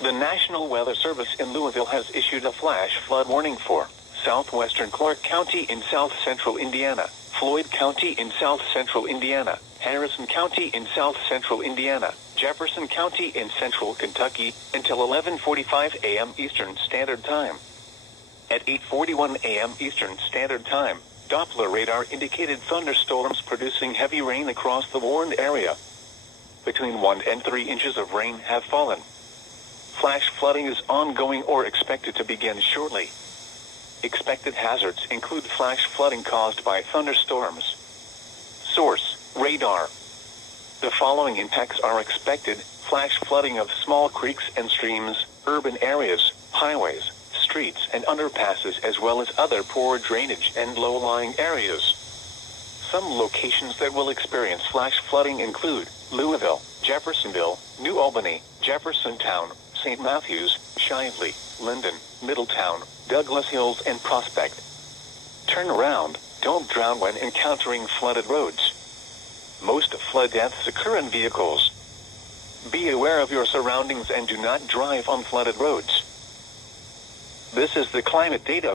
The National Weather Service in Louisville has issued a flash flood warning for southwestern Clark County in south-central Indiana, Floyd County in south-central Indiana, Harrison County in south-central Indiana, Jefferson County in central Kentucky, until 11:45 a.m. Eastern Standard Time. At 8:41 a.m. Eastern Standard Time, Doppler radar indicated thunderstorms producing heavy rain across the warned area. Between 1 and 3 inches of rain have fallen. Flash flooding is ongoing or expected to begin shortly. Expected hazards include flash flooding caused by thunderstorms. Source: radar. The following impacts are expected: flash flooding of small creeks and streams, urban areas, highways, streets and underpasses, as well as other poor drainage and low-lying areas. Some locations that will experience flash flooding include Louisville, Jeffersonville, New Albany, Jeffersontown, St. Matthews, Shively, Linden, Middletown, Douglas Hills and Prospect. Turn around, don't drown when encountering flooded roads. Most flood deaths occur in vehicles. Be aware of your surroundings and do not drive on flooded roads. This is the climate data.